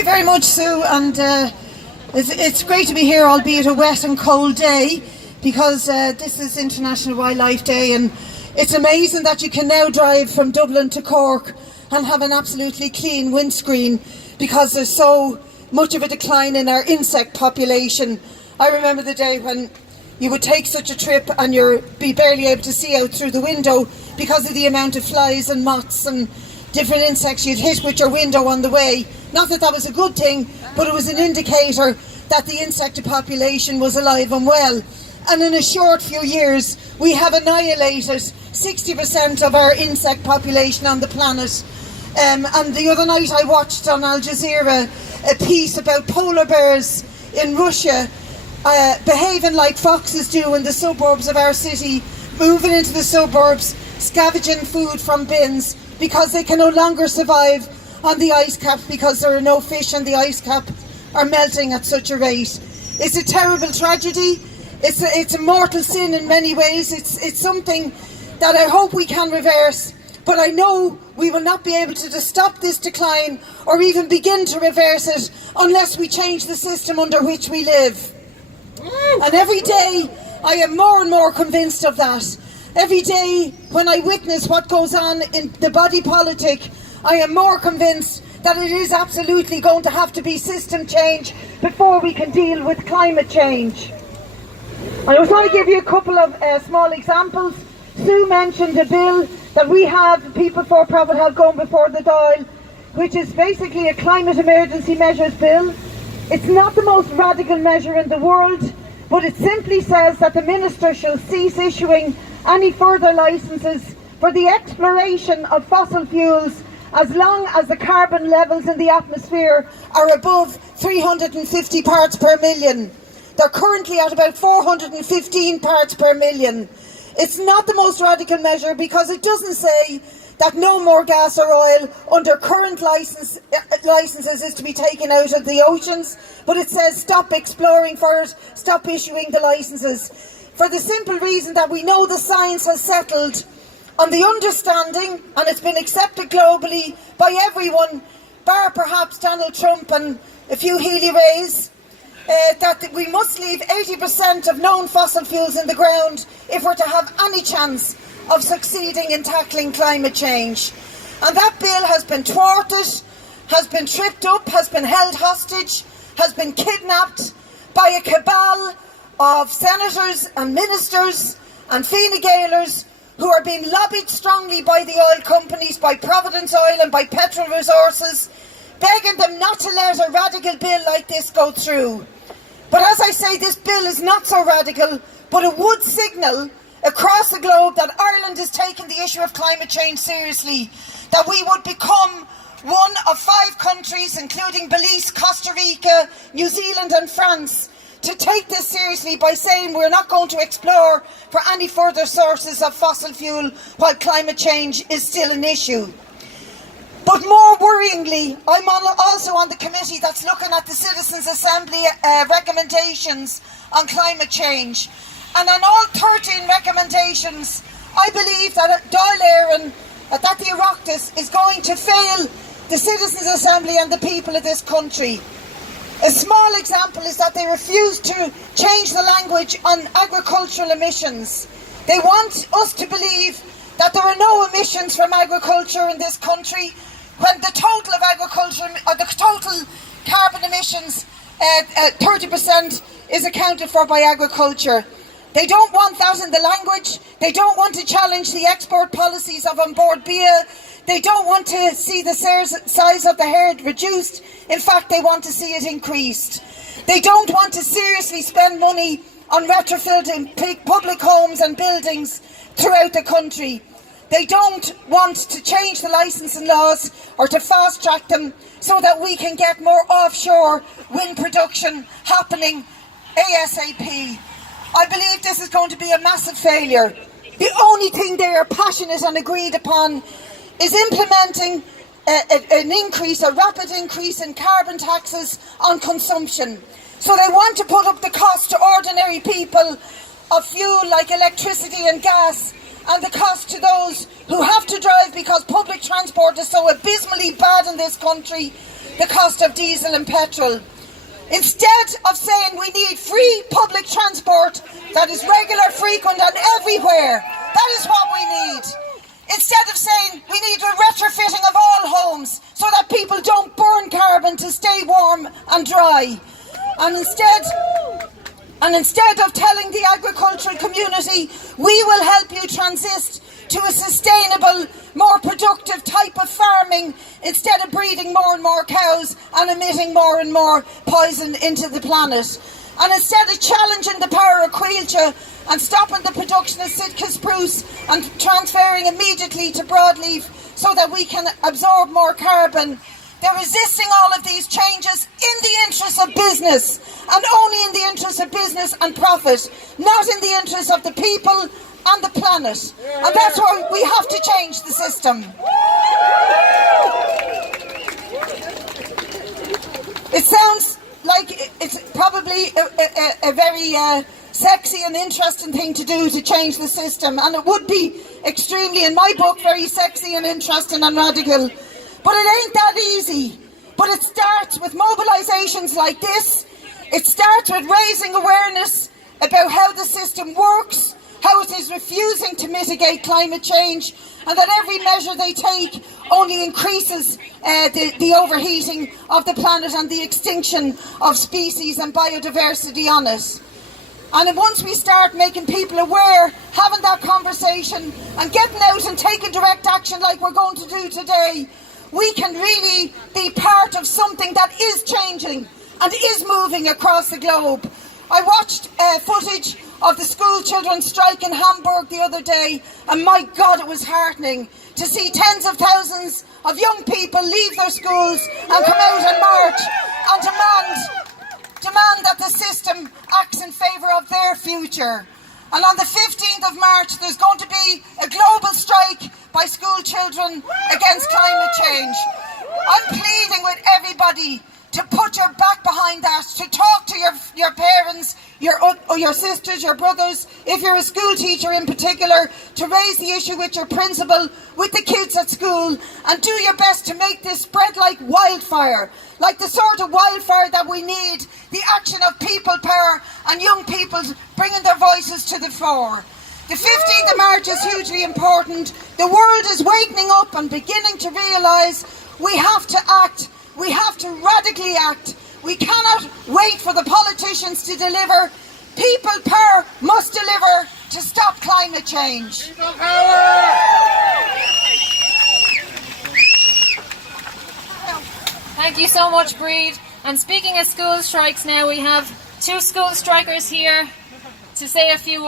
Thank you very much, Sue, and it's great to be here, albeit a wet and cold day, because this is International Wildlife Day, and it's amazing that you can now drive from Dublin to Cork and have an absolutely clean windscreen, because there's so much of a decline in our insect population. I remember the day when you would take such a trip and you'd be barely able to see out through the window because of the amount of flies and moths and different insects you'd hit with your window on the way. Not that that was a good thing, but it was an indicator that the insect population was alive and well. And in a short few years, we have annihilated 60% of our insect population on the planet. And the other night I watched on Al Jazeera a piece about polar bears in Russia behaving like foxes do in the suburbs of our city, moving into the suburbs, scavenging food from bins, because they can no longer survive on the ice cap because there are no fish and the ice cap are melting at such a rate. It's a terrible tragedy. It's a mortal sin in many ways. It's something that I hope we can reverse, but I know we will not be able to stop this decline or even begin to reverse it unless we change the system under which we live. And every day I am more and more convinced of that. Every day when I witness what goes on in the body politic, I am more convinced that it is absolutely going to have to be system change before we can deal with climate change. I was going to give you a couple of small examples. Sue mentioned a bill that we have, People for Profit have going before the Dáil, which is basically a climate emergency measures bill. It's not the most radical measure in the world, but it simply says that the Minister shall cease issuing any further licences for the exploration of fossil fuels as long as the carbon levels in the atmosphere are above 350 parts per million. They're currently at about 415 parts per million. It's not the most radical measure because it doesn't say that no more gas or oil under current licences is to be taken out of the oceans, but it says stop exploring for it, stop issuing the licences. For the simple reason that we know the science has settled on the understanding, and it's been accepted globally by everyone, bar perhaps Donald Trump and a few Healy Rays, that we must leave 80% of known fossil fuels in the ground if we're to have any chance of succeeding in tackling climate change. And that bill has been thwarted, has been tripped up, has been held hostage, has been kidnapped by a cabal of senators and ministers and Fine Gaelers who are being lobbied strongly by the oil companies, by Providence Oil and by Petrol Resources, begging them not to let a radical bill like this go through. But as I say, this bill is not so radical, but it would signal across the globe that Ireland is taking the issue of climate change seriously, that we would become one of 5 countries, including Belize, Costa Rica, New Zealand and France, to take this seriously by saying we're not going to explore for any further sources of fossil fuel while climate change is still an issue. But more worryingly, I'm also on the committee that's looking at the Citizens' Assembly recommendations on climate change. And on all 13 recommendations, I believe that Dáil Éireann, that the Oireachtas is going to fail the Citizens' Assembly and the people of this country. A small example is that they refuse to change the language on agricultural emissions. They want us to believe that there are no emissions from agriculture in this country when the total of agriculture, or the total carbon emissions, 30% is accounted for by agriculture. They don't want that in the language. They don't want to challenge the export policies of On Board Bia. They don't want to see the size of the herd reduced. In fact, they want to see it increased. They don't want to seriously spend money on retrofitting public homes and buildings throughout the country. They don't want to change the licensing laws or to fast track them so that we can get more offshore wind production happening ASAP. I believe this is going to be a massive failure. The only thing they are passionate and agreed upon is implementing a rapid increase in carbon taxes on consumption. So they want to put up the cost to ordinary people of fuel like electricity and gas, and the cost to those who have to drive because public transport is so abysmally bad in this country. the cost of diesel and petrol. Instead of saying we need free public transport that is regular, frequent and everywhere, that is what we need. Instead of saying we need a retrofitting of all homes so that people don't burn carbon to stay warm and dry. And instead of telling the agricultural community we will help you transit to a sustainable, more productive type of farming instead of breeding more and more cows and emitting more and more poison into the planet. And instead of challenging the power of quailcha and stopping the production of Sitka spruce and transferring immediately to broadleaf so that we can absorb more carbon, they're resisting all of these changes in the interest of business, and only in the interest of business and profit, not in the interest of the people and the planet. And that's why we have to change the system. It sounds like it's probably a very sexy and interesting thing to do, to change the system, and it would be extremely, in my book, very sexy and interesting and radical. But it ain't that easy. But it starts with mobilisations like this. It starts with raising awareness about how the system works, how it is refusing to mitigate climate change, and that every measure they take only increases the overheating of the planet and the extinction of species and biodiversity on it. And once we start making people aware, having that conversation and getting out and taking direct action like we're going to do today, we can really be part of something that is changing and is moving across the globe. I watched footage of the school children strike in Hamburg the other day, and my God, it was heartening to see tens of thousands of young people leave their schools and come out and march and demand that the system acts in favour of their future. And on the 15th of March there's going to be a global strike by school children against climate change. I'm pleading with everybody to put your back behind that, to talk to your parents, your sisters, your brothers, if you're a school teacher in particular, to raise the issue with your principal, with the kids at school, and do your best to make this spread like wildfire, like the sort of wildfire that we need, the action of people power and young people bringing their voices to the fore. The 15th of March is hugely important. The world is waking up and beginning to realise we have to act. We have to radically act. We cannot wait for the politicians to deliver. People power must deliver to stop climate change. People power! Thank you so much, Brid. And speaking of school strikes now, we have two school strikers here to say a few